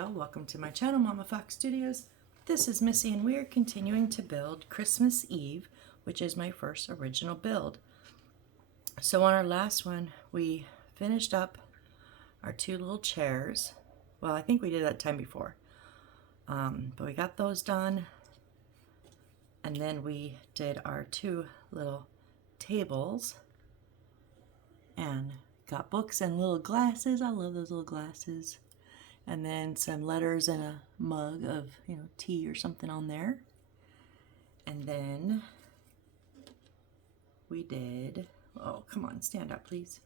Welcome to my channel, Mama Fox Studios. This is Missy and we are continuing to build Christmas Eve, which is my first original build. So on our last one, we finished up our two little chairs. Well, I think we did that time before. But we got those done. And then we did our two little tables and got books and little glasses. I love those little glasses. And then some letters and a mug of, tea or something on there. And then we did, oh, come on, stand up, please.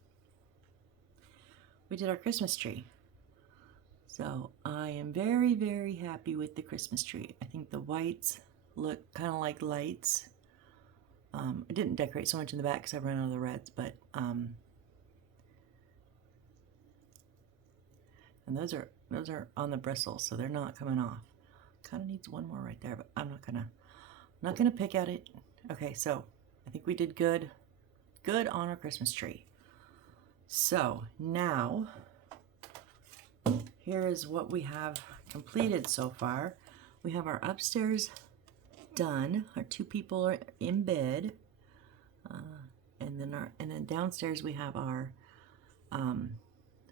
We did our Christmas tree. So I am very, very happy with the Christmas tree. I think the whites look kind of like lights. I didn't decorate so much in the back because I ran out of the reds, but and those are on the bristles, so they're not coming off. Kind of needs one more right there, but I'm not gonna pick at it. Okay, so I think we did good on our Christmas tree. So now here is what we have completed so far. We have our upstairs done. Our two people are in bed, and then downstairs we have our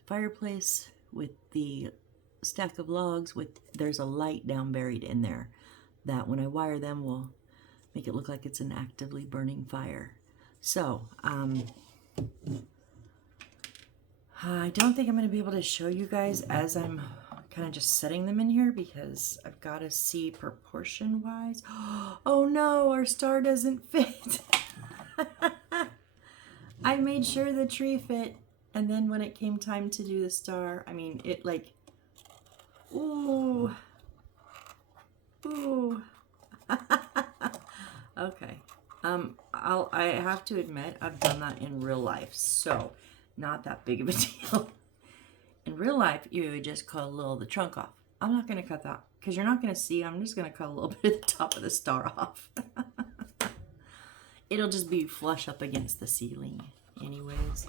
fireplace with the stack of logs there's a light down buried in there that when I wire them will make it look like it's an actively burning fire. So I don't think I'm going to be able to show you guys as I'm kind of just setting them in here because I've got to see proportion wise. Oh no, our star doesn't fit. I made sure the tree fit, and then when it came time to do the star, I mean, it like, ooh. Okay. I have to admit, I've done that in real life, so not that big of a deal. In real life, you would just cut a little of the trunk off. I'm not going to cut that because you're not going to see. I'm just going to cut a little bit of the top of the star off. It'll just be flush up against the ceiling anyways.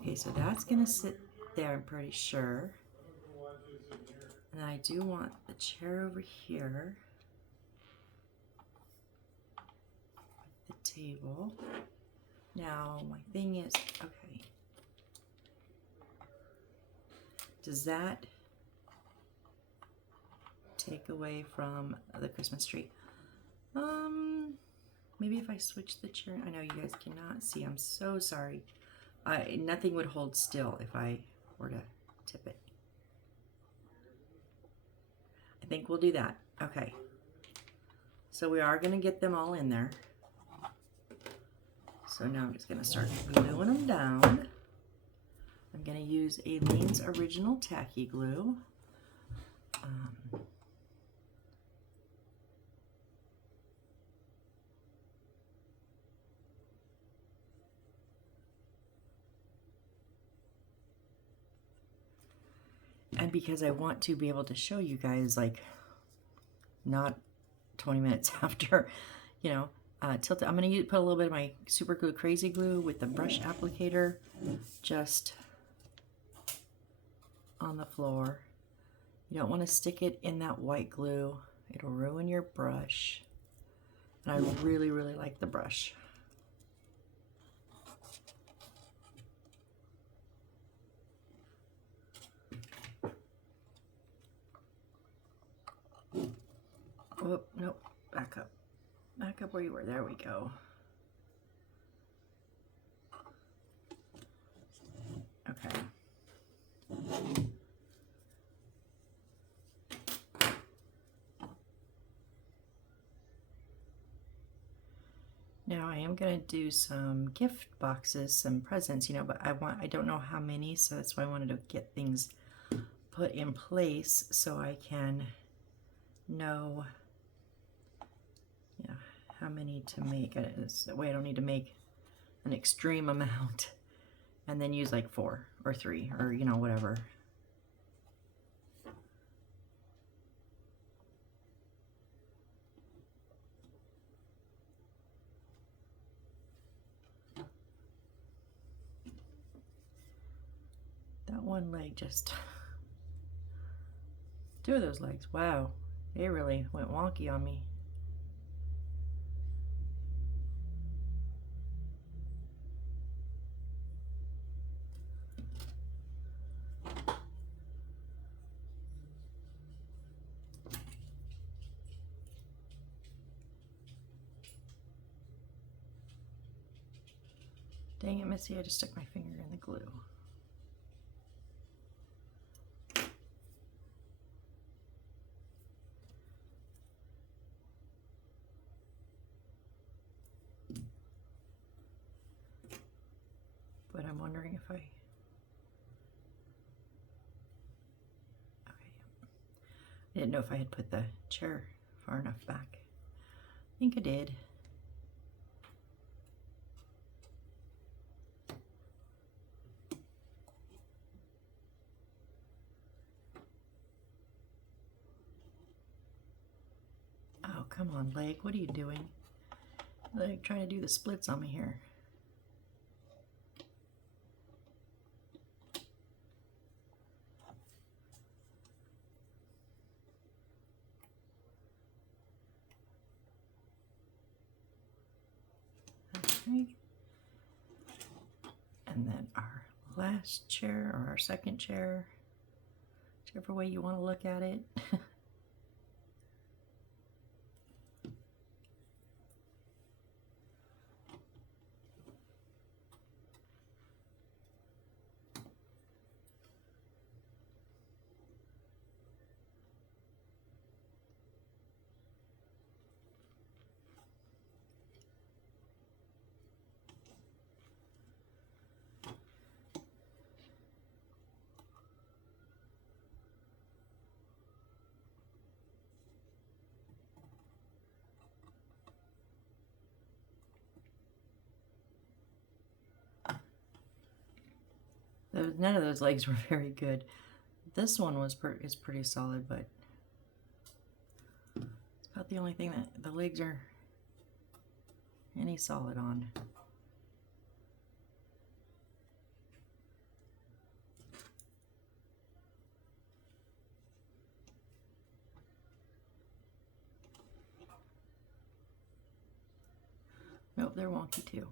Okay, so that's going to sit there, I'm pretty sure. And I do want the chair over here. The table. Now, my thing is, okay. Does that take away from the Christmas tree? Maybe if I switch the chair. I know you guys cannot see. I'm so sorry. Nothing would hold still if I were to tip it. I think we'll do that. Okay. So we are going to get them all in there. So now I'm just going to start gluing them down. I'm going to use Aileen's Original Tacky Glue. And because I want to be able to show you guys, like, not 20 minutes after, tilt it. I'm going to put a little bit of my Super Glue Crazy Glue with the brush applicator just on the floor. You don't want to stick it in that white glue. It'll ruin your brush. And I really, really like the brush. Oh, nope, back up. Back up where you were. There we go. Okay. Now I am going to do some gift boxes, some presents, but I don't know how many, so that's why I wanted to get things put in place so I can know how many to make. That way I don't need to make an extreme amount and then use like 4 or 3 or whatever. That one leg just 2 of those legs. Wow, they really went wonky on me. Dang it, Missy, I just stuck my finger in the glue. But I'm wondering if I... Okay. I didn't know if I had put the chair far enough back. I think I did. Oh, come on, leg. What are you doing? Like trying to do the splits on me here. Okay. And then our last chair, or our second chair, whichever way you want to look at it. None of those legs were very good. This one was is pretty solid, but it's about the only thing that the legs are any solid on. Nope, they're wonky too.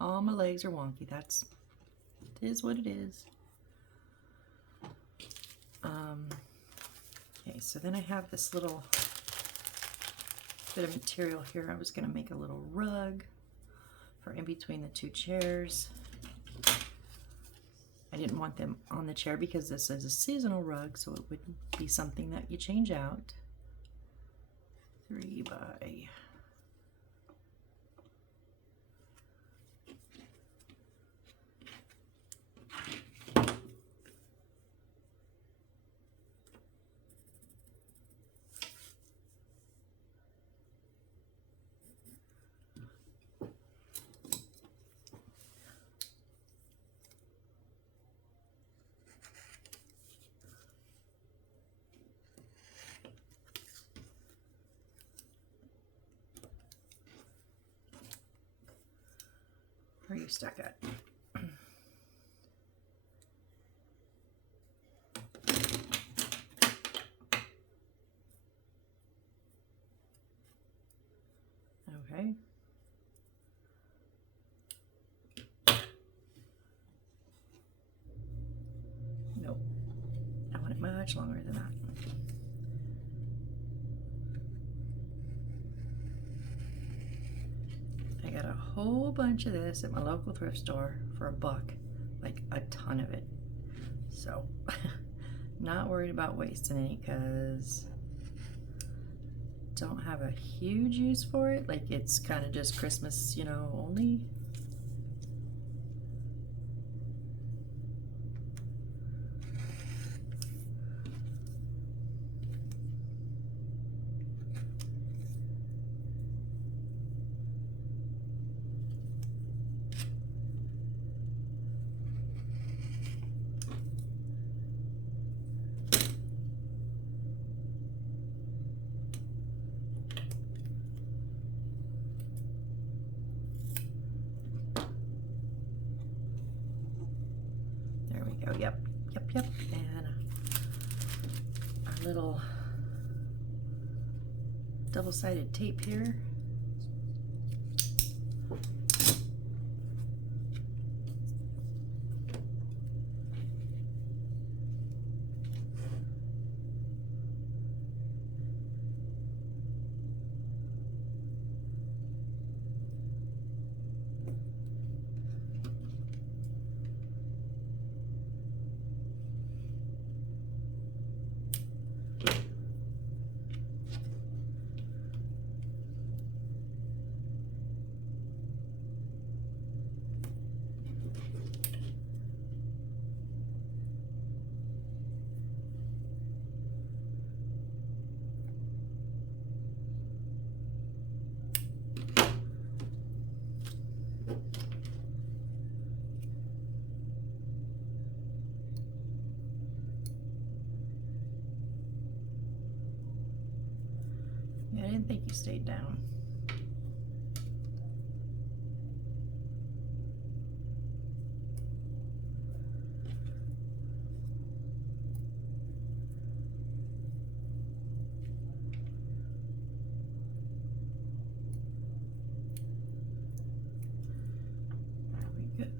All my legs are wonky. It is what it is. Okay, so then I have this little bit of material here. I was going to make a little rug for in between the 2 chairs. I didn't want them on the chair because this is a seasonal rug, so it would be something that you change out. 3 by... Where are you stuck at? Okay. Nope. I want it much longer than that. I got a whole bunch of this at my local thrift store for $1, like a ton of it. So, not worried about wasting any because don't have a huge use for it. Like it's kind of just Christmas, you know, only. double-sided tape here. Yeah, I didn't think you stayed down. There we go.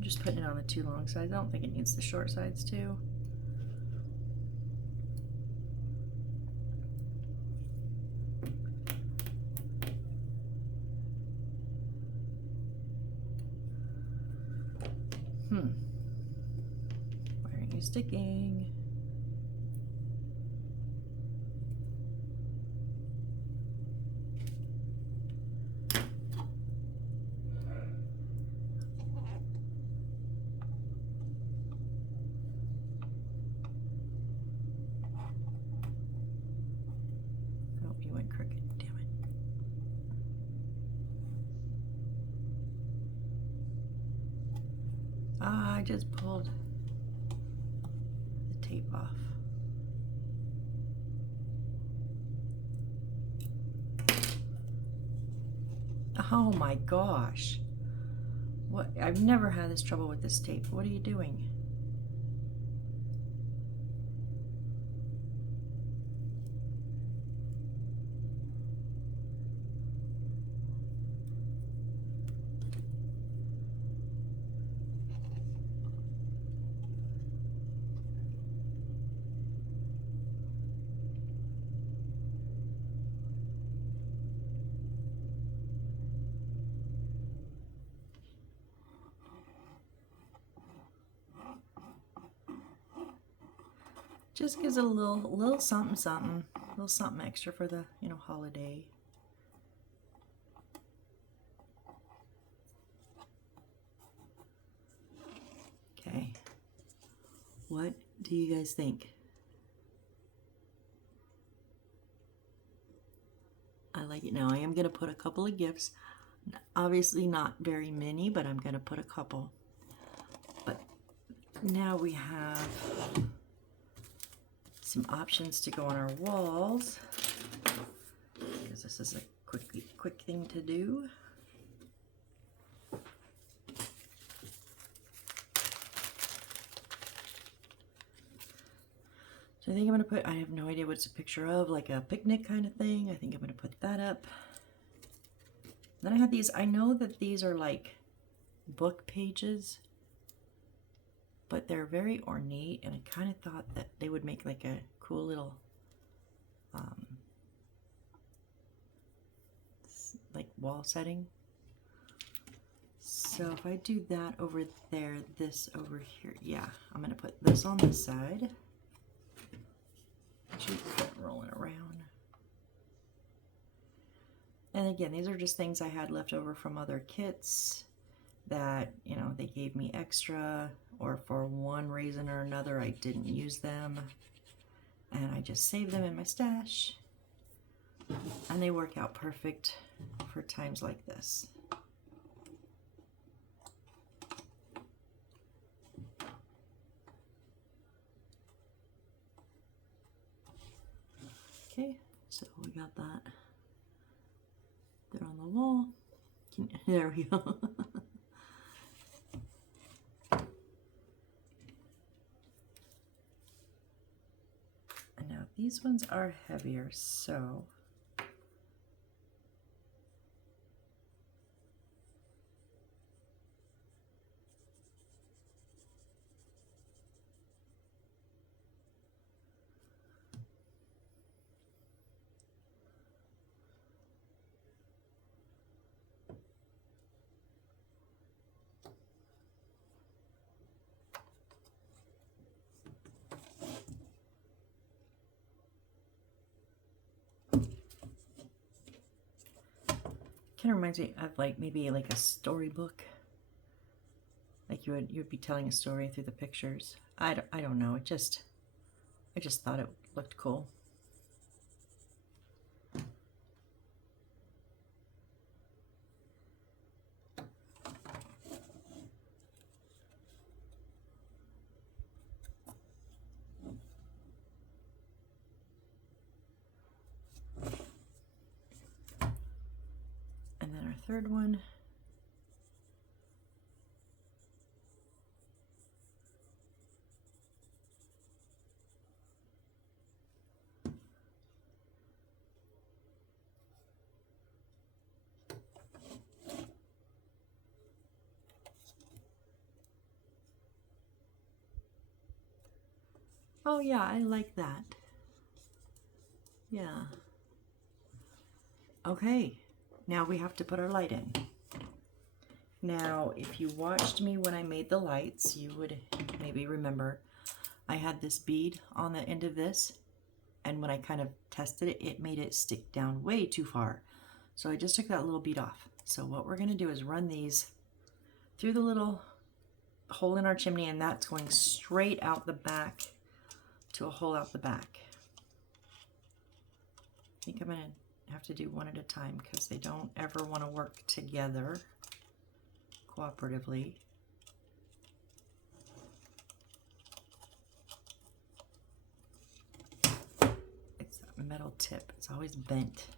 Just putting it on the two long sides. I don't think it needs the short sides too. Why aren't you sticking? Oh, you went crooked. Damn it. Ah, I just pulled the tape off. Oh my gosh. What? I've never had this trouble with this tape. What are you doing? Just gives it a little something, a little something extra for the, holiday. Okay. What do you guys think? I like it. Now I am going to put a couple of gifts. Obviously not very many, but I'm going to put a couple. But now we have some options to go on our walls, because this is a quick thing to do. So I think I'm going to put, I have no idea what it's a picture of, like a picnic kind of thing. I think I'm going to put that up. Then I have these, I know that these are like book pages, but they're very ornate, and I kind of thought that they would make like a cool little like wall setting. So if I do that over there, this over here, yeah, I'm going to put this on this side. Keep it rolling around. And again, these are just things I had left over from other kits that, they gave me extra, or for one reason or another I didn't use them, and I just saved them in my stash, and they work out perfect for times like this. Okay, so we got that there on the wall. There we go. And now these ones are heavier, so Kind of reminds me of like maybe like a storybook. Like you'd be telling a story through the pictures. I don't know. I just thought it looked cool. And then our third one. Oh yeah, I like that. Yeah. Okay, now we have to put our light in. Now, if you watched me when I made the lights, you would maybe remember I had this bead on the end of this, and when I kind of tested it, it made it stick down way too far. So I just took that little bead off. So what we're gonna do is run these through the little hole in our chimney, and that's going straight out the back to a hole out the back. I think I'm gonna have to do one at a time because they don't ever want to work together cooperatively. It's that metal tip, it's always bent.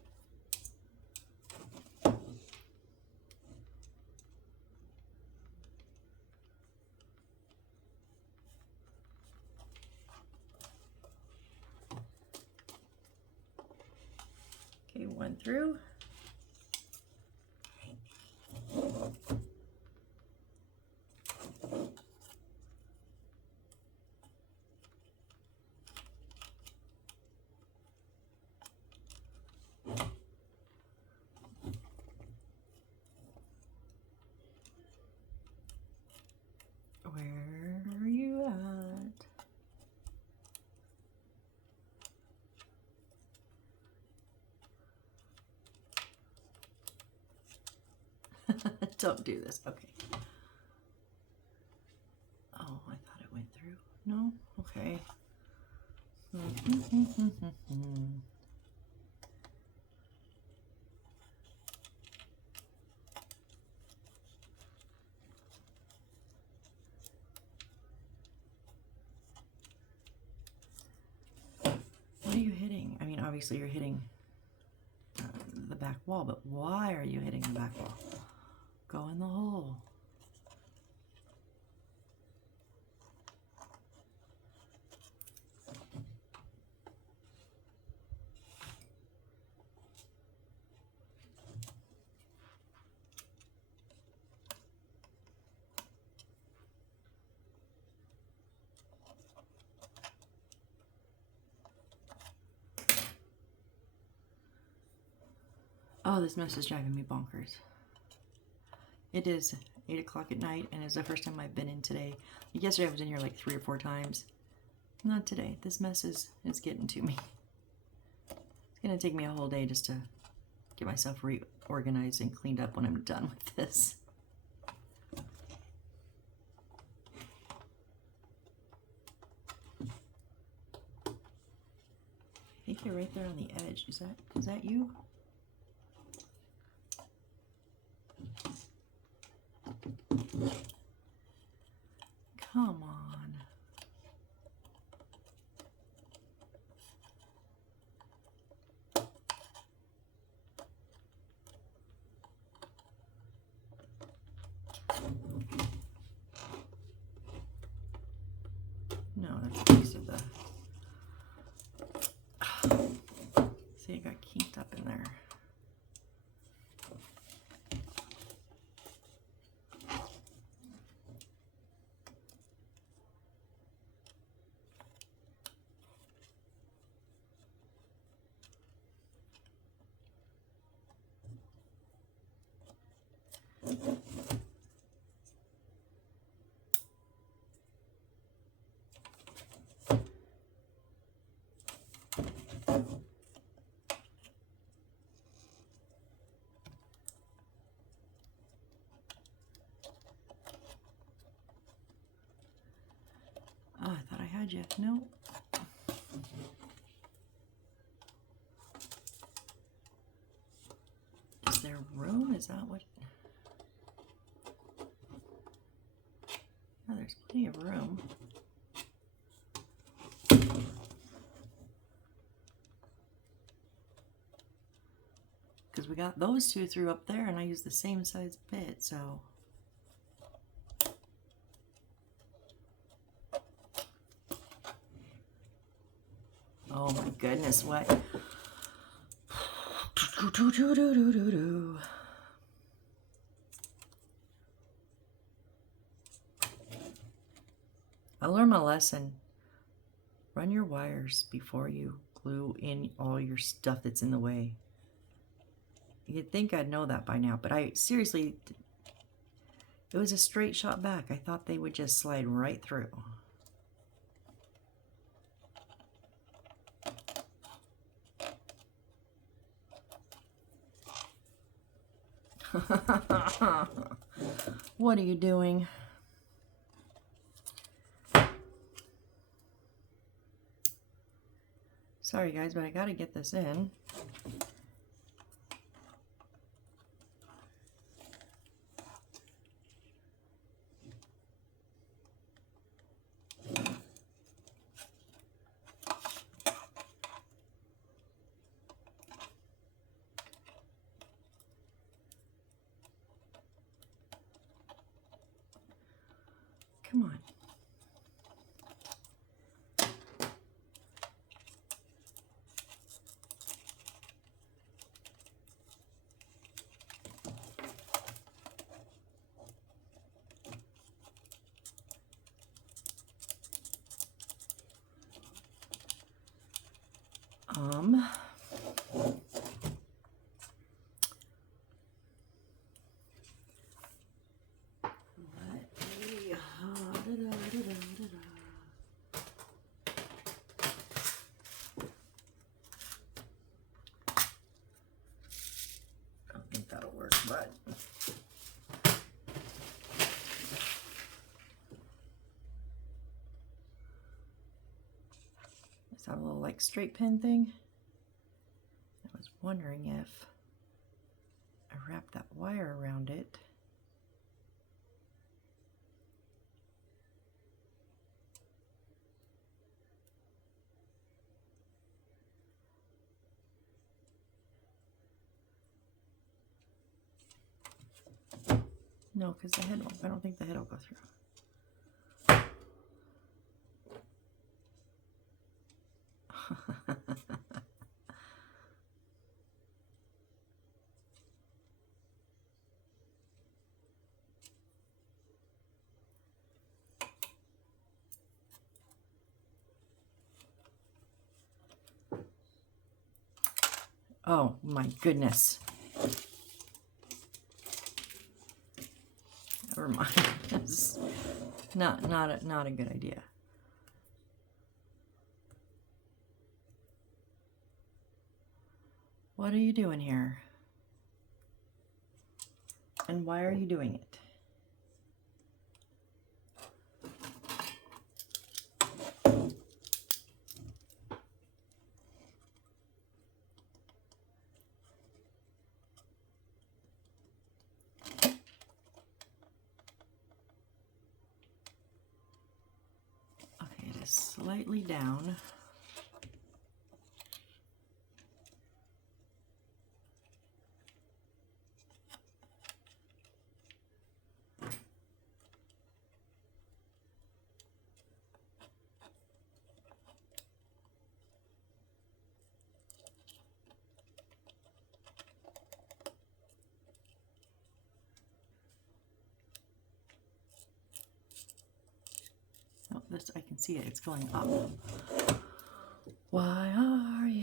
Okay, one through. Where are you at? Don't do this. Okay. Oh, I thought it went through. No? Okay. What are you hitting? I mean, obviously you're hitting the back wall, but why are you hitting the back wall? Go in the hole. Oh, this mess is driving me bonkers. It is 8 o'clock at night, and it's the first time I've been in today. Yesterday I was in here like 3 or 4 times. Not today. This mess is getting to me. It's going to take me a whole day just to get myself reorganized and cleaned up when I'm done with this. I think you're right there on the edge. Is that you? Come on. No, that's a piece of the... See, it got kinked up in there. you? No. Is there room? Is that what? Oh, there's plenty of room. Because we got those two through up there and I used the same size bit, so. Oh my goodness, what? I learned my lesson. Run your wires before you glue in all your stuff that's in the way. You'd think I'd know that by now, but I seriously, it was a straight shot back. I thought they would just slide right through. What are you doing? Sorry guys, but I gotta get this in. Come on. I don't think that'll work, but let's have a little like straight pin thing. I was wondering if I wrap that wire around it. No, because the head won't. I don't think the head will go through. Oh my goodness. Never mind. It's not a good idea. What are you doing here? And why are you doing it? Okay, it is slightly down. Oh, this, I can see it. It's going up. Why are you?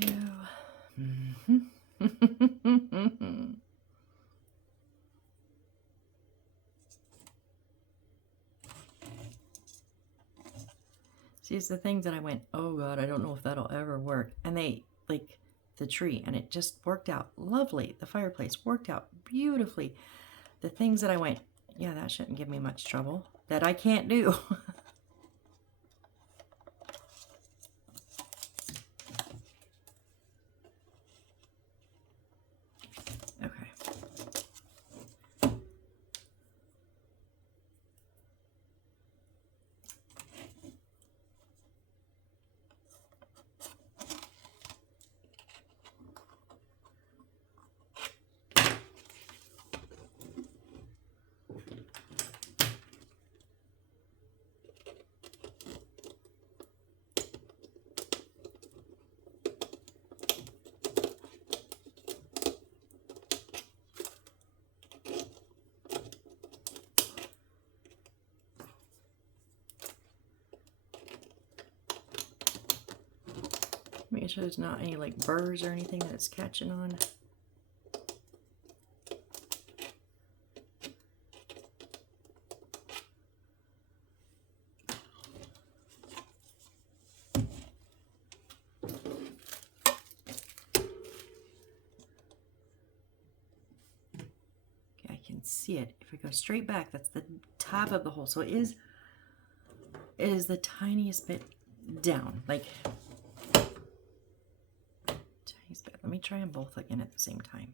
See, it's the things that I went, oh God, I don't know if that'll ever work. And they, like the tree, and it just worked out lovely. The fireplace worked out beautifully. The things that I went, yeah, that shouldn't give me much trouble. That I can't do. Making sure there's not any like burrs or anything that it's catching on. Okay, I can see it. If we go straight back, that's the top of the hole. So it is the tiniest bit down, like tiniest bit. Let me try them both again at the same time.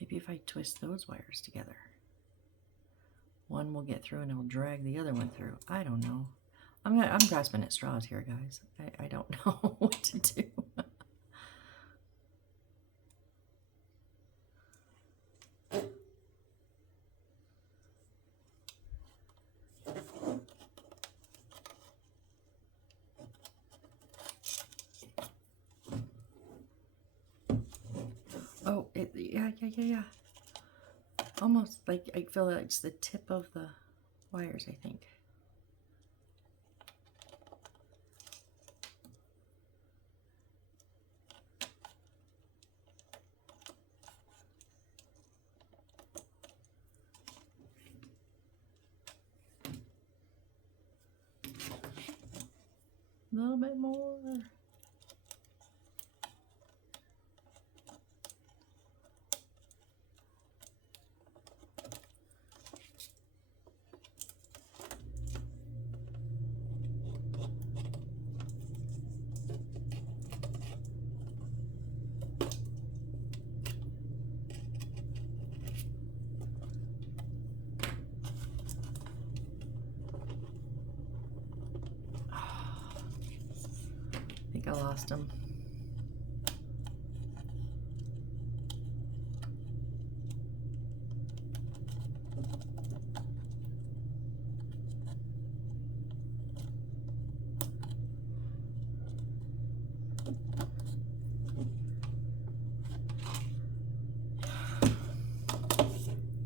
Maybe if I twist those wires together, one will get through and it'll drag the other one through. I don't know. I'm grasping at straws here, guys. I don't know what to do. Oh, yeah. Almost like I feel like it's the tip of the wires, I think. A little bit more. I think I lost them.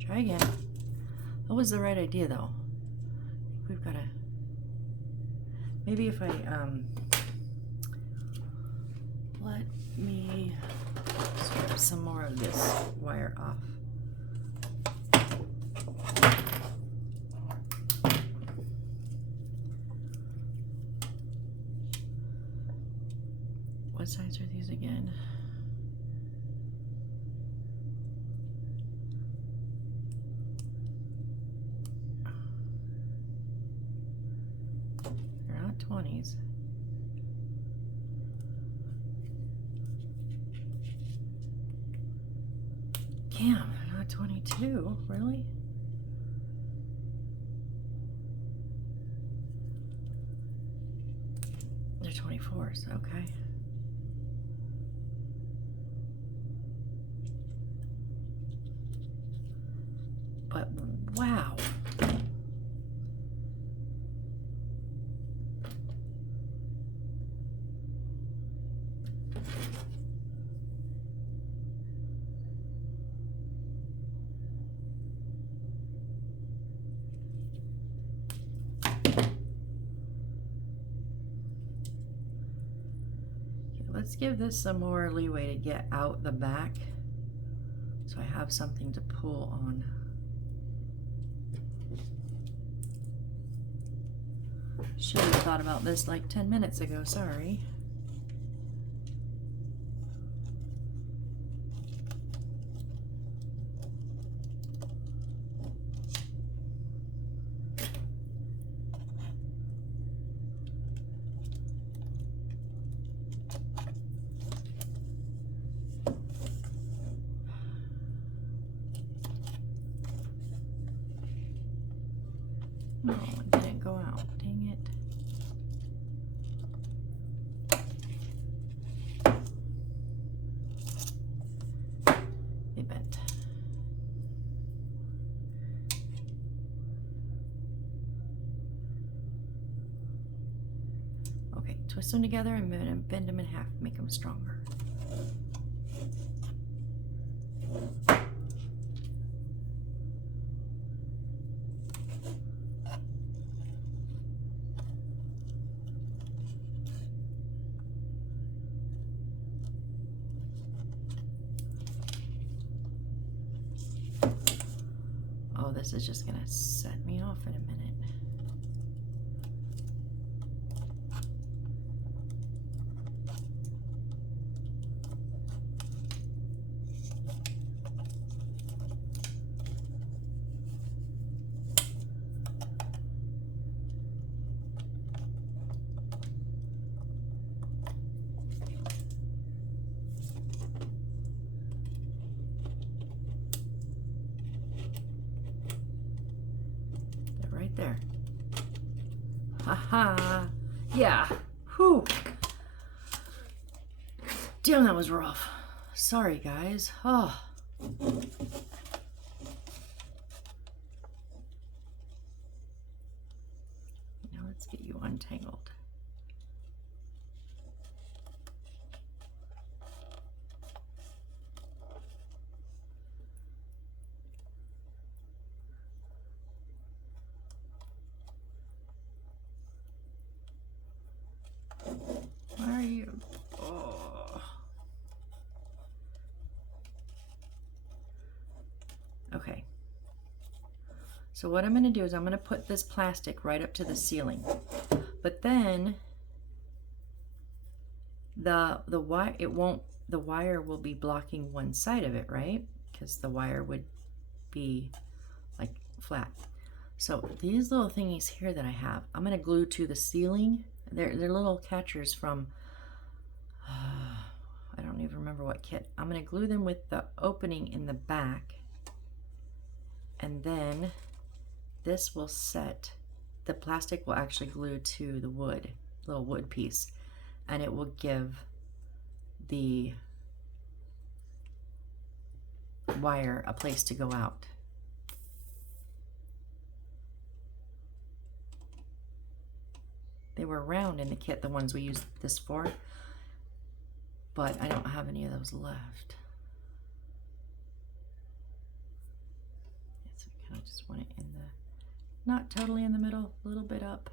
Try again. That was the right idea, though. We've got to. Maybe if I let me strip some more of this wire off. What size are these again? They're not 20s. Damn, they're not 22, really? They're 24s, okay. But wow. Let's give this some more leeway to get out the back so I have something to pull on. Should have thought about this like 10 minutes ago, sorry. No, it didn't go out. Dang it. They bent. Okay, twist them together and bend them in half, make them stronger. Oh, this is just gonna set me off in a minute. Right there. Haha. Yeah. Whew. Damn, that was rough. Sorry, guys. Oh. Now let's get you untangled. Where are you? Oh. Okay. So what I'm going to do is I'm going to put this plastic right up to the ceiling. But then the wire will be blocking one side of it, right? Because the wire would be like flat. So these little thingies here that I have, I'm going to glue to the ceiling. They're little catchers from, I don't even remember what kit. I'm going to glue them with the opening in the back. And then this will set, the plastic will actually glue to the wood, little wood piece. And it will give the wire a place to go out. They were round in the kit, the ones we used this for, but I don't have any of those left. So we kind of just want it in the, not totally in the middle, a little bit up.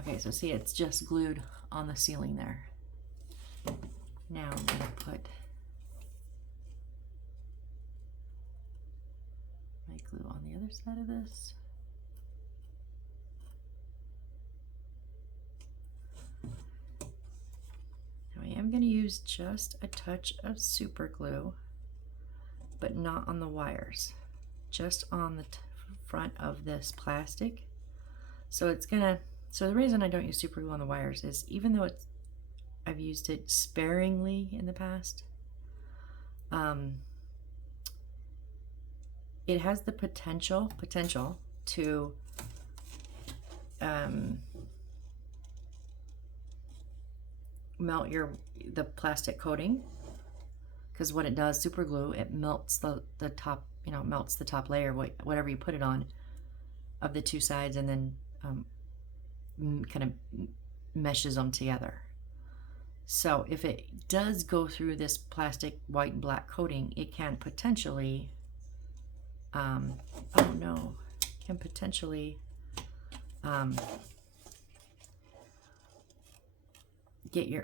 Okay, so see, it's just glued on the ceiling there. Now I'm going to put my glue on the other side of this. Now I am going to use just a touch of super glue, but not on the wires, just on the front of this plastic. So it's gonna, so the reason I don't use super glue on the wires is, even though I've used it sparingly in the past, it has the potential to melt the plastic coating, because what it does, super glue, it melts the top, melts the top layer, whatever you put it on, of the two sides, and then kind of meshes them together. So if it does go through this plastic white and black coating, it can potentially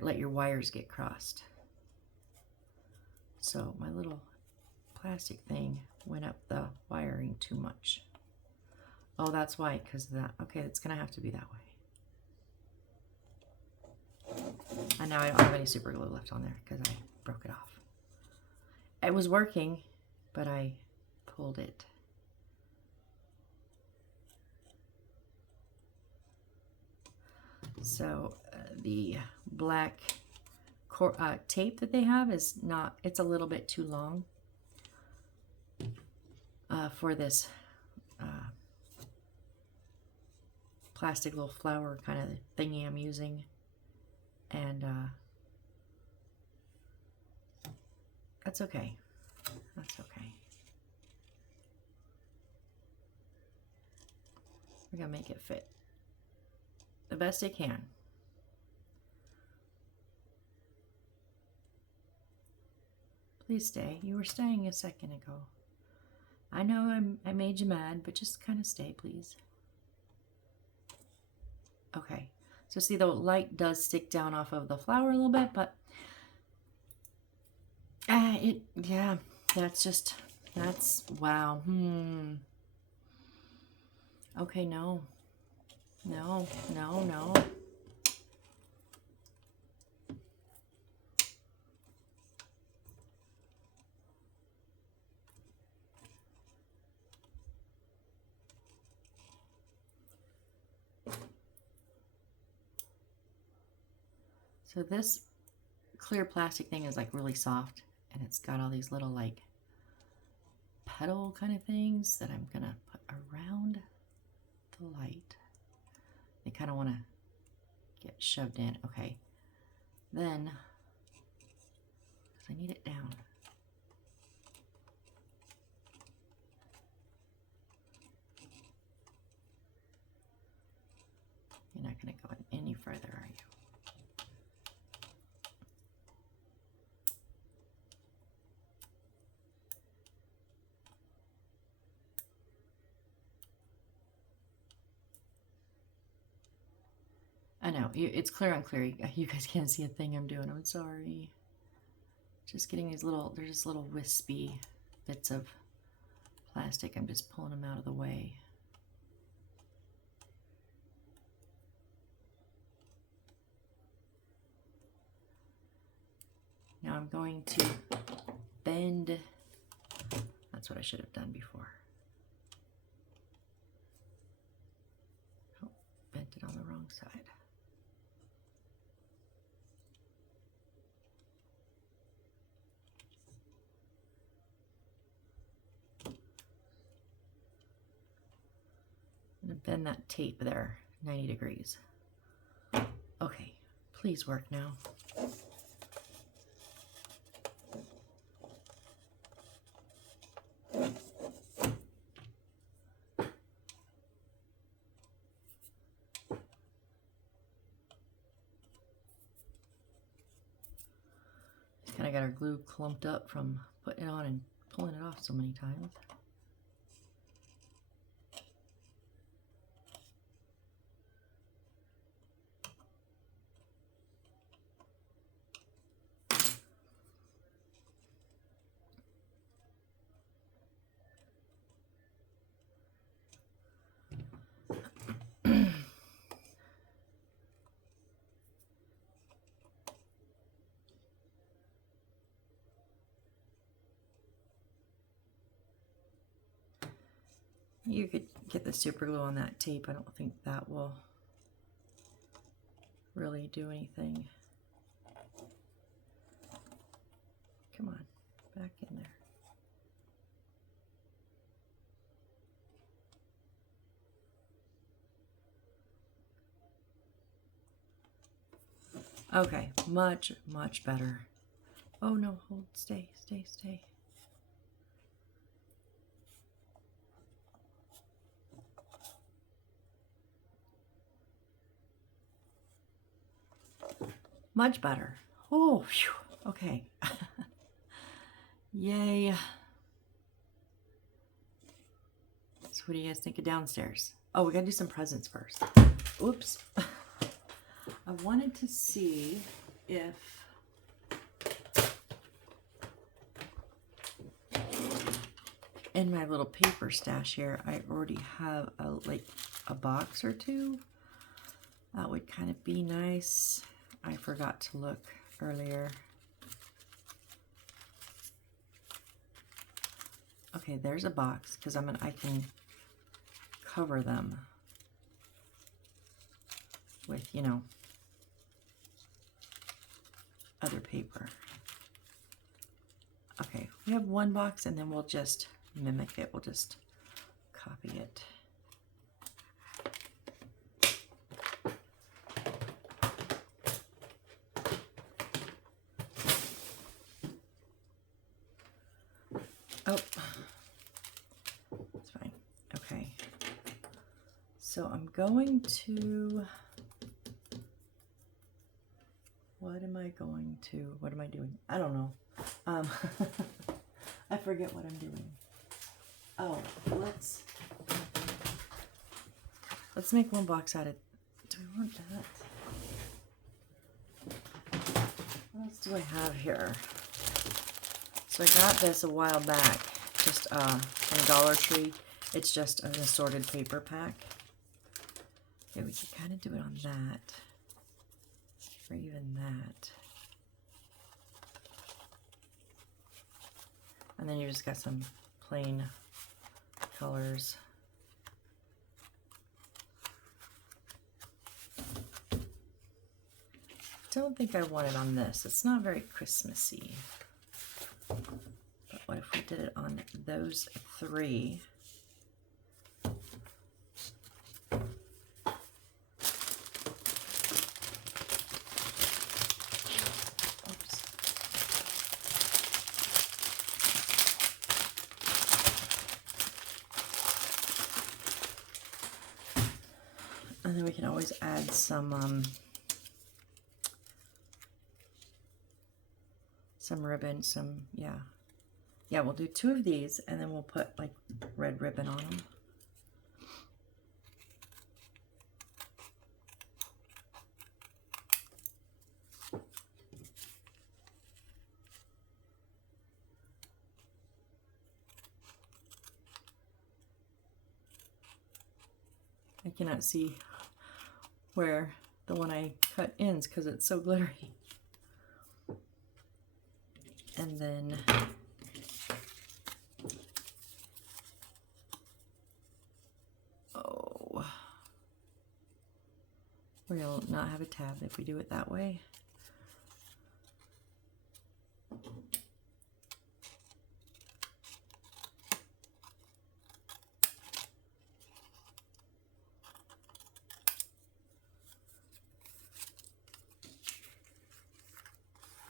let your wires get crossed. So my little plastic thing went up the wiring too much. Oh, that's why, because of that. Okay, it's gonna have to be that way. And now I don't have any super glue left on there because I broke it off. It was working, but I pulled it. So the black tape that they have is not, it's a little bit too long for this plastic little flower kind of thingy I'm using. And that's okay. That's okay. We're going to make it fit the best it can. Please stay. You were staying a second ago. I know I made you mad, but just kind of stay, please. Okay. So see, the light does stick down off of the flower a little bit, but yeah, that's wow. Okay, no. No. So this clear plastic thing is like really soft, and it's got all these little like petal kind of things that I'm gonna put around the light. They kind of want to get shoved in. Okay, then because I need it down. You're not going to go any further, are you? I know, it's clear on clear. You guys can't see a thing I'm doing. I'm sorry. Just getting these little, they're just little wispy bits of plastic. I'm just pulling them out of the way. Now I'm going to bend. That's what I should have done before. Oh, bent it on the wrong side. I'm going to bend that tape there 90 degrees. Okay, please work now. Kind of got our glue clumped up from putting it on and pulling it off so many times. You could get the super glue on that tape. I don't think that will really do anything. Come on, back in there. Okay, much better. Oh no, hold, stay. Much better. Oh, phew. Okay. Yay. So what do you guys think of downstairs? Oh, we gotta do some presents first. Oops. I wanted to see if in my little paper stash here, I already have a box or two. That would kind of be nice. I forgot to look earlier. Okay, there's a box because I can cover them with, you know, other paper. Okay, we have one box and then we'll just mimic it. We'll just copy it. Oh, that's fine. Okay. So I'm going to, what am I doing? I don't know. I forget what I'm doing. Oh, let's make one box out of, do I want that? What else do I have here? So I got this a while back, just from Dollar Tree. It's just an assorted paper pack. Okay, we can kind of do it on that, or even that. And then you just got some plain colors. Don't think I want it on this. It's not very Christmassy. But what if we did it on those three? Oops. And then we can always add some ribbon, yeah, we'll do 2 of these, and then we'll put like red ribbon on them. I cannot see where the one I cut ends because it's so glittery. And then we'll not have a tab if we do it that way.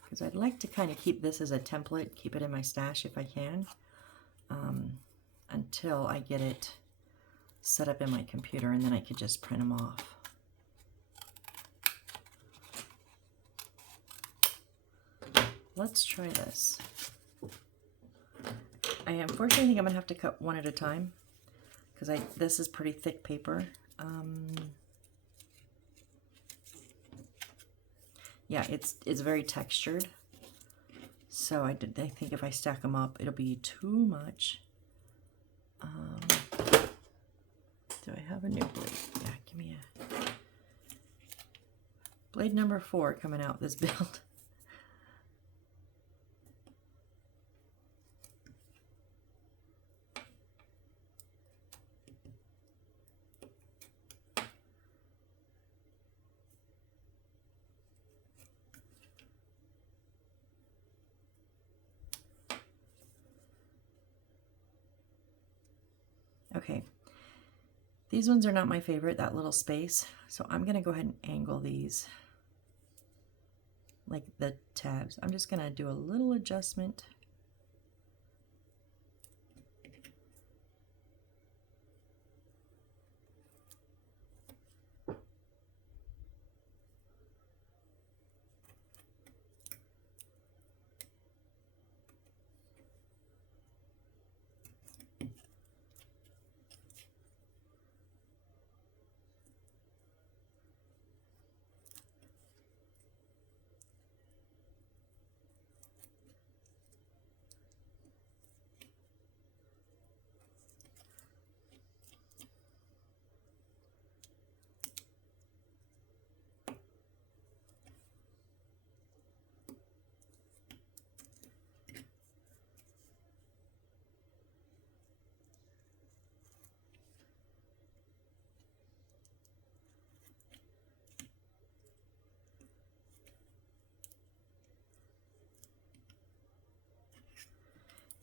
Because I'd like to kind of keep this as a template, keep it in my stash if I can, until I get it set up in my computer, and then I could just print them off. Let's try this. I unfortunately think I'm gonna have to cut one at a time because this is pretty thick paper. Yeah, it's very textured. So I think if I stack them up, it'll be too much. Do I have a new blade? Yeah, give me a blade number 4 coming out this build. Okay, these ones are not my favorite, that little space, so I'm gonna go ahead and angle these like the tabs. I'm just gonna do a little adjustment.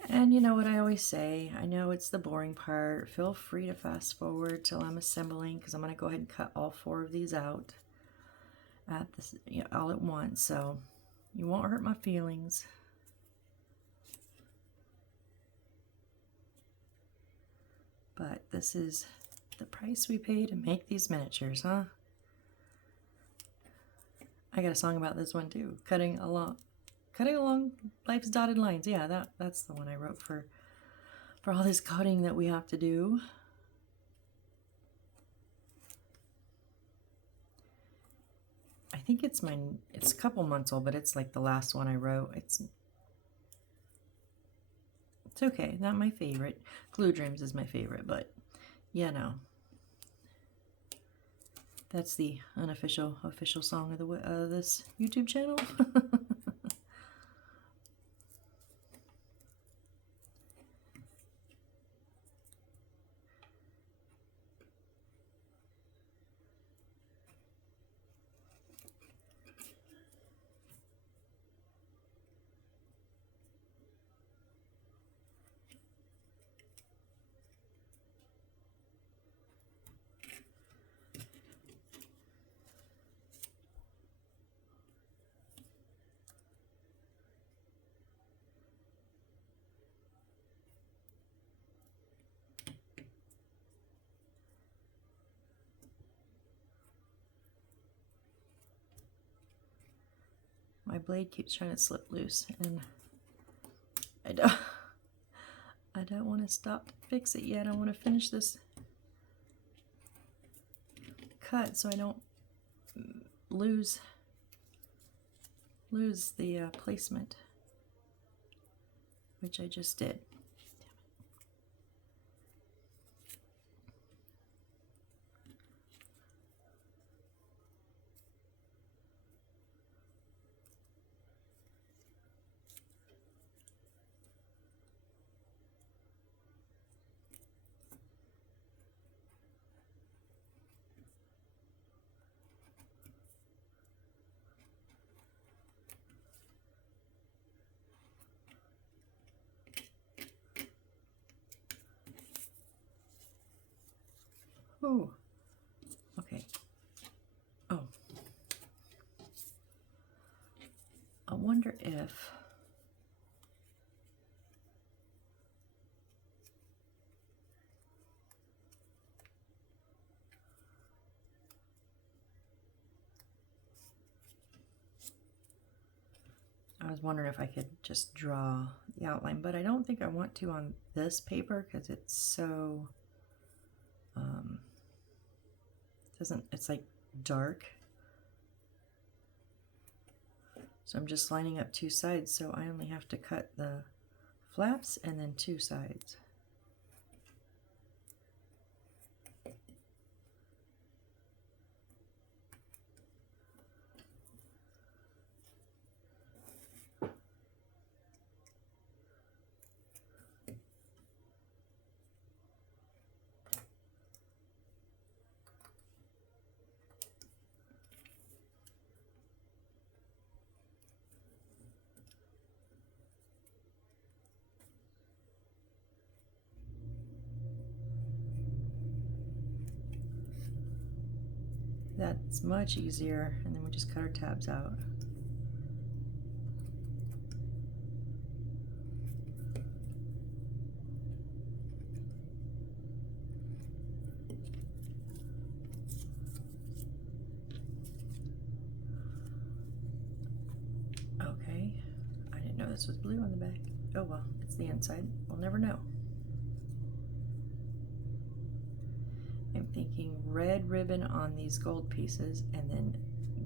And you know what I always say, I know it's the boring part. Feel free to fast forward till I'm assembling, because I'm going to go ahead and cut all 4 of these out at this, all at once, so you won't hurt my feelings. But this is the price we pay to make these miniatures, huh? I got a song about this one too. Cutting along life's dotted lines. Yeah, that's the one I wrote for all this cutting that we have to do. I think it's a couple months old, but it's like the last one I wrote. It's okay, not my favorite. Glue Dreams is my favorite, but yeah, no. That's the official song of this YouTube channel. My blade keeps trying to slip loose, and I don't want to stop to fix it yet. I want to finish this cut so I don't lose the placement, which I just did. Oh, okay. Oh, I wonder if I was wondering if I could just draw the outline, but I don't think I want to on this paper because it's so it's like dark. So I'm just lining up two sides, so I only have to cut the flaps and then two sides. That's much easier, and then we just cut our tabs out. Okay, I didn't know this was blue on the back. Oh well, it's the inside. We'll never know. I'm thinking red ribbon on these gold pieces and then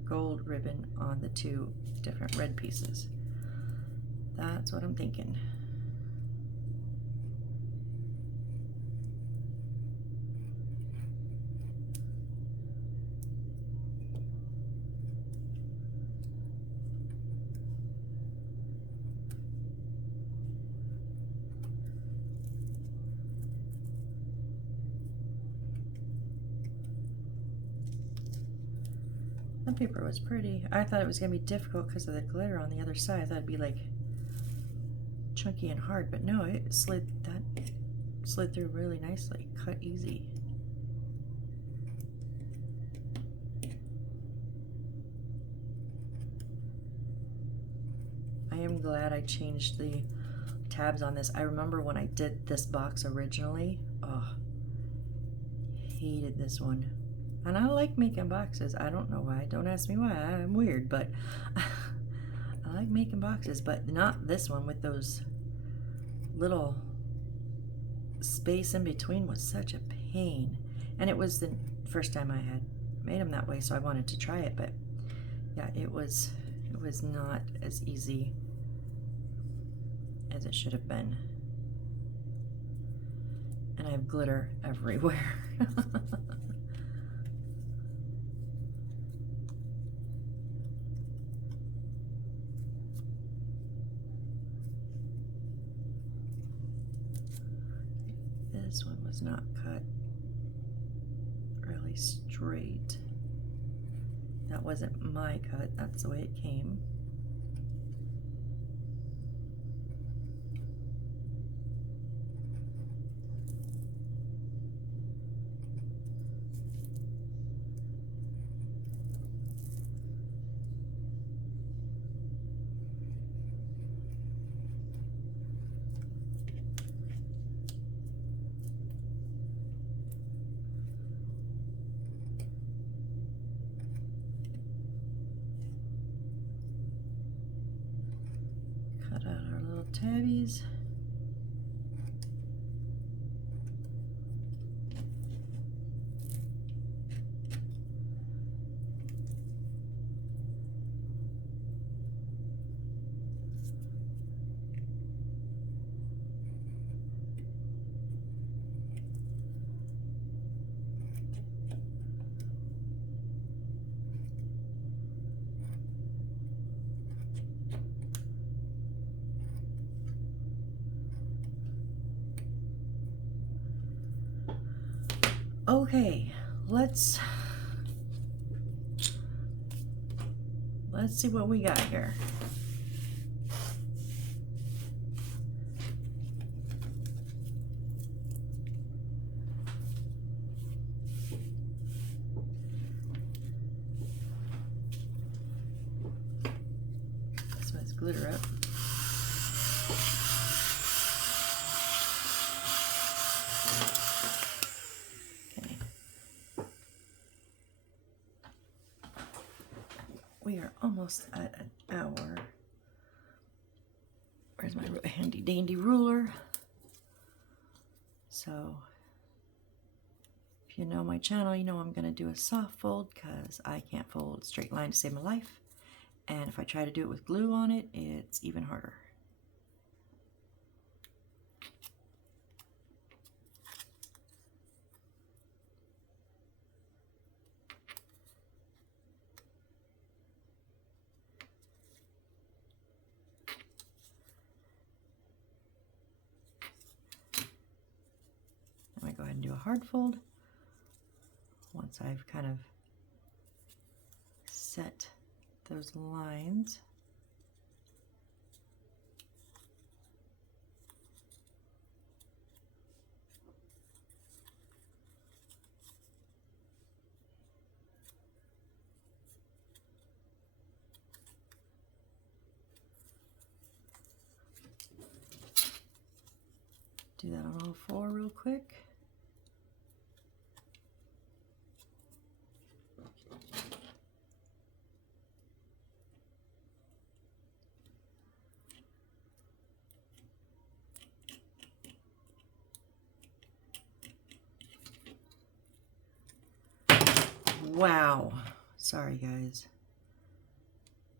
gold ribbon on the two different red pieces. That's what I'm thinking. That paper was pretty. I thought it was going to be difficult because of the glitter on the other side. I thought it'd be like chunky and hard, but no, it slid through really nicely. Cut easy. I am glad I changed the tabs on this. I remember when I did this box originally, oh, hated this one. And I like making boxes. I don't know why. Don't ask me why. I'm weird, but I like making boxes, but not this one with those little space in between was such a pain. And it was the first time I had made them that way, so I wanted to try it, but yeah, it was not as easy as it should have been. And I have glitter everywhere. This one was not cut really straight. That wasn't my cut, that's the way it came. Cut out our little tabbies. Okay, let's see what we got here. Let's glitter up. We are almost at an hour. Where's my handy dandy ruler? So, if you know my channel, you know I'm going to do a soft fold because I can't fold a straight line to save my life. And if I try to do it with glue on it, it's even harder. I'm going to go ahead and do a hard fold once I've kind of set those lines. Do that on all four real quick. Wow. Sorry, guys.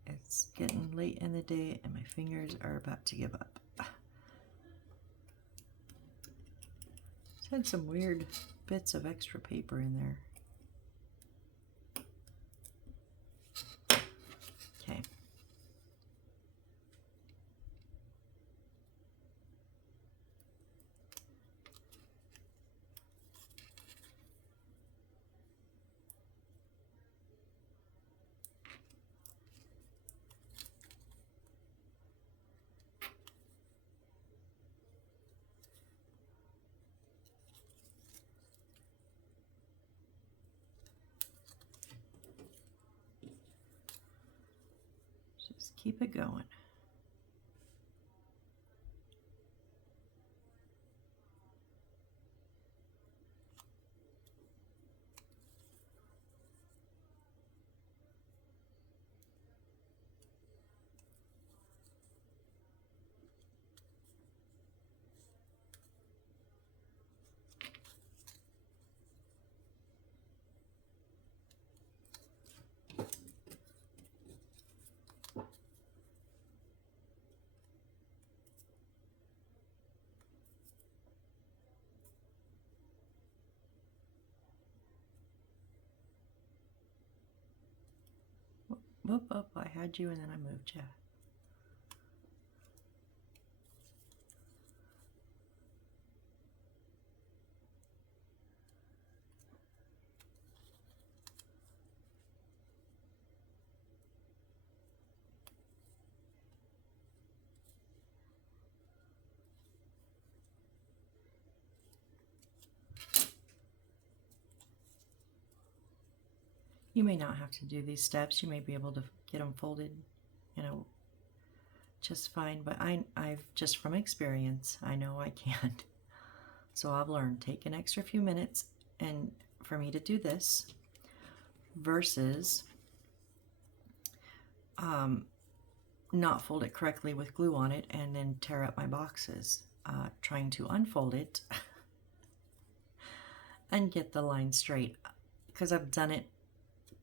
It's getting late in the day and my fingers are about to give up. Just had some weird bits of extra paper in there. Okay. Just keep it going. Whoop, whoop, I had you and then I moved you. You may not have to do these steps. You may be able to get them folded, you know, just fine. But I've just from experience, I know I can't. So I've learned, take an extra few minutes and for me to do this versus not fold it correctly with glue on it and then tear up my boxes. Trying to unfold it and get the line straight, because I've done it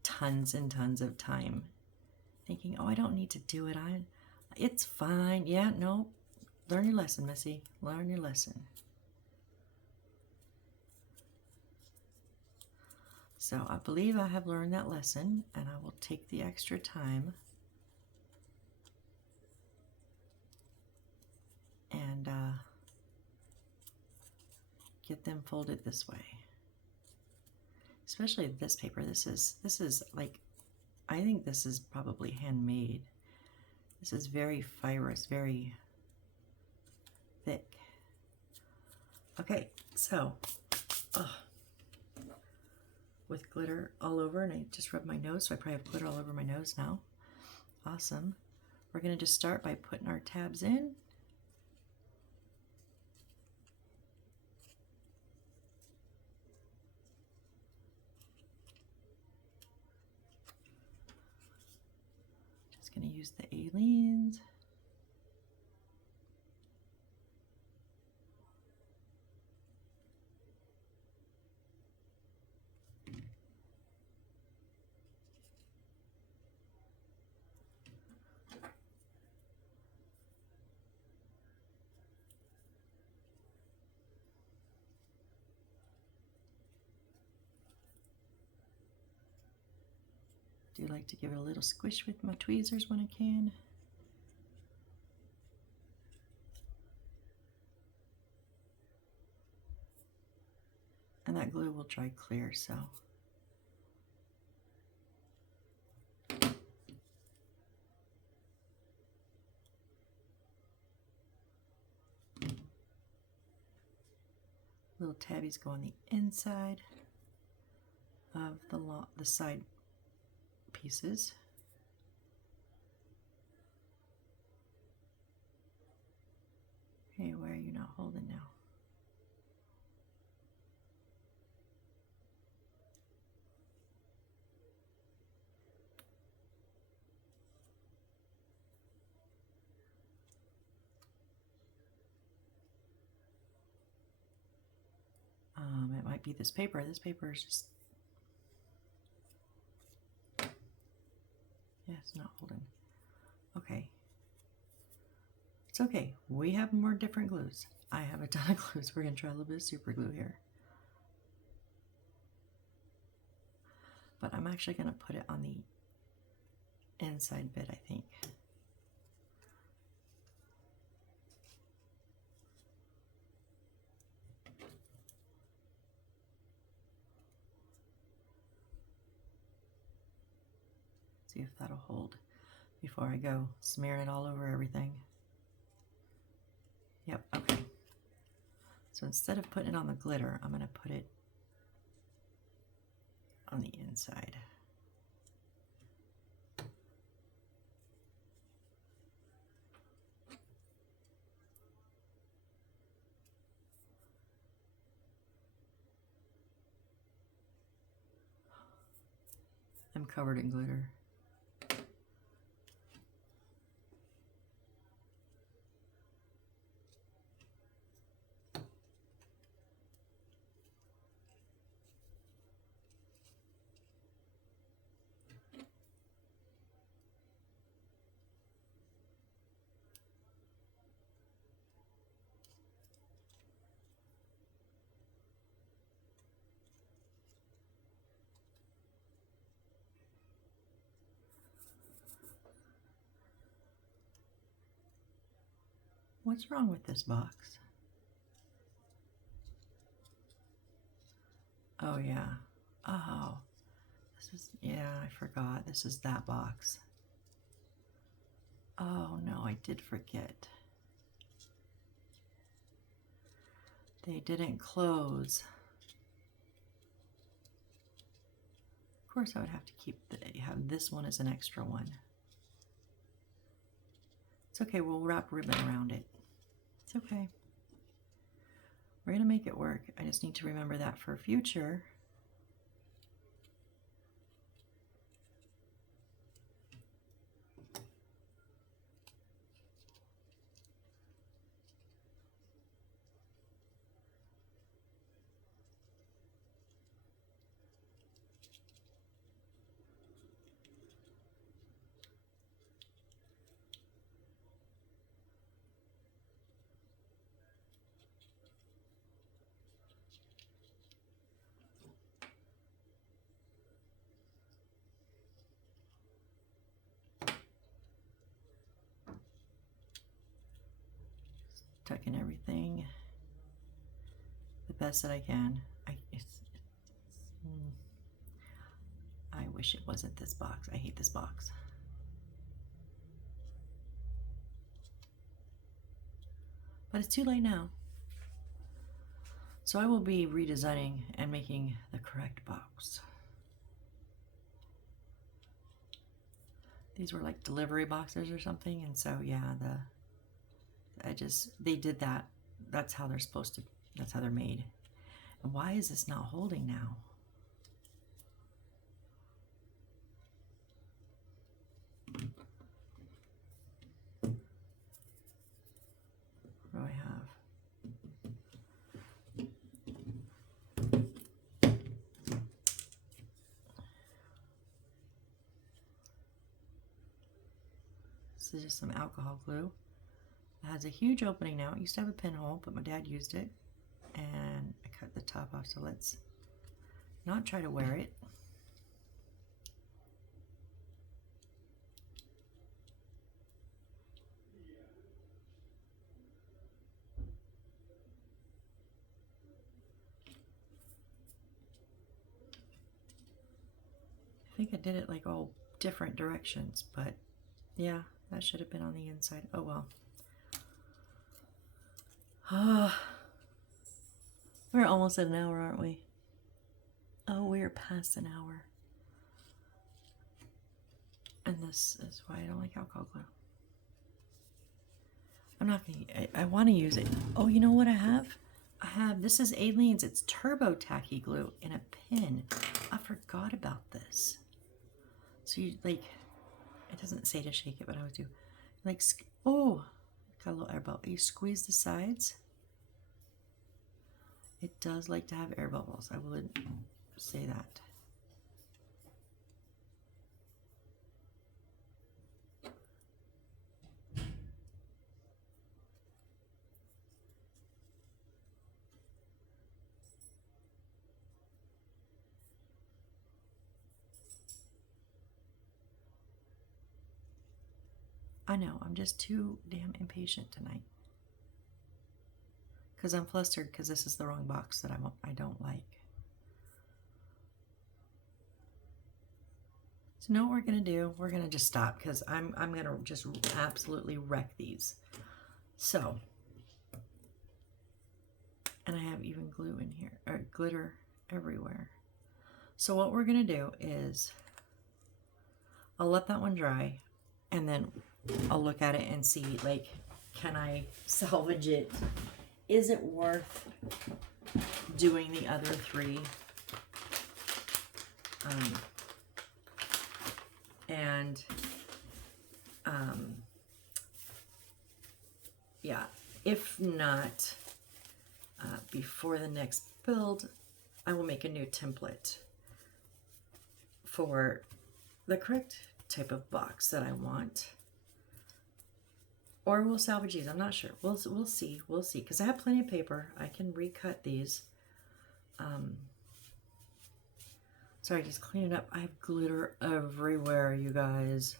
tons and tons of time thinking, oh, I don't need to do it. It's fine. Yeah, no, learn your lesson, Missy. Learn your lesson. So I believe I have learned that lesson, and I will take the extra time and get them folded this way. Especially this paper. This is like, I think this is probably handmade. This is very fibrous, very thick. Okay, so with glitter all over, and I just rubbed my nose, so I probably have glitter all over my nose now. Awesome. We're going to just start by putting our tabs in. Just going to use the Aleen's. Do like to give it a little squish with my tweezers when I can. And that glue will dry clear, so. Little tabbies go on the inside of the side pieces. Hey, why are you not holding now? It might be this paper. This paper is just, yeah, it's not holding. Okay. It's okay. We have more different glues. I have a ton of glues. We're going to try a little bit of super glue here. But I'm actually going to put it on the inside bit, I think. See if that'll hold before I go smearing it all over everything. Yep, okay. So instead of putting it on the glitter, I'm going to put it on the inside. I'm covered in glitter. What's wrong with this box? Oh, yeah. Oh, this is, yeah, I forgot. This is that box. Oh, no, I did forget. They didn't close. Of course, I would have to have this one as an extra one. It's okay, we'll wrap ribbon around it. It's okay. We're gonna make it work. I just need to remember that for future. Tucking everything the best that I can. I wish it wasn't this box. I hate this box. But it's too late now. So I will be redesigning and making the correct box. These were like delivery boxes or something, and so yeah, they did that. That's how they're supposed to, that's how they're made. And why is this not holding now? What do I have? This is just some alcohol glue. It has a huge opening now. It used to have a pinhole, but my dad used it. And I cut the top off, so let's not try to wear it. I think I did it like all different directions, but yeah, that should have been on the inside. Oh well. We're almost at an hour, aren't we? Oh, we're past an hour. And this is why I don't like alcohol glue. I'm not gonna, I want to use it. Oh, you know what I have? This is Aleene's, it's Turbo Tacky Glue in a pin. I forgot about this. So you like, it doesn't say to shake it, but I would do. Like, oh, got a little air bubble. You squeeze the sides. It does like to have air bubbles, I would say that. I know, I'm just too damn impatient tonight. Because I'm flustered because this is the wrong box that I don't like. So know what we're gonna do? We're gonna just stop because I'm gonna just absolutely wreck these. So, and I have even glue in here, or glitter everywhere. So what we're gonna do is, I'll let that one dry, and then I'll look at it and see, like, can I salvage it? Is it worth doing the other three? Yeah, if not, before the next build, I will make a new template for the correct type of box that I want. Or we'll salvage these. I'm not sure. We'll see. We'll see. Because I have plenty of paper. I can recut these. Sorry, just clean it up. I have glitter everywhere, you guys.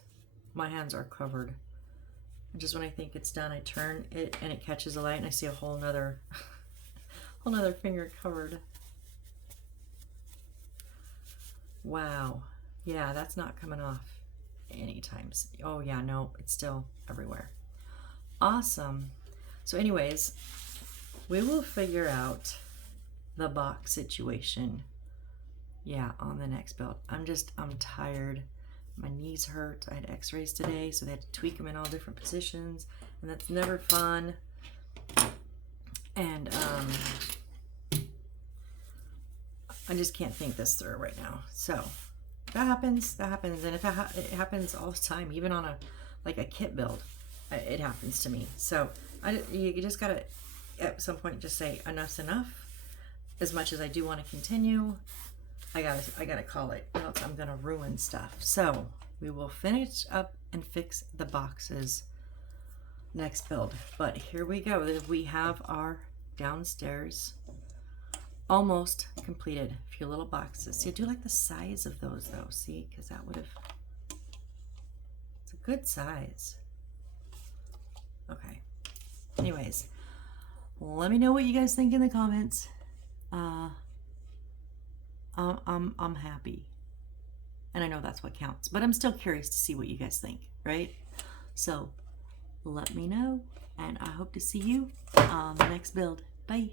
My hands are covered. And just when I think it's done, I turn it and it catches the light and I see a whole nother finger covered. Wow. Yeah, that's not coming off anytime soon. Oh yeah, no, it's still everywhere. Awesome. So anyways, we will figure out the box situation, yeah, on the next build. I'm tired. My knees hurt. I had x-rays today, so they had to tweak them in all different positions, and that's never fun. And I just can't think this through right now. So that happens, and if it happens all the time, even on a kit build, it happens to me. So you just gotta at some point just say enough's enough. As much as I do want to continue, I gotta call it, or else I'm gonna ruin stuff. So we will finish up and fix the boxes next build. But here we go. We have our downstairs almost completed. A few little boxes. See, I do like the size of those though. See, because that would have, it's a good size. Okay. Anyways, let me know what you guys think in the comments. I'm happy, and I know that's what counts, but I'm still curious to see what you guys think, right? So let me know, and I hope to see you on the next build. Bye.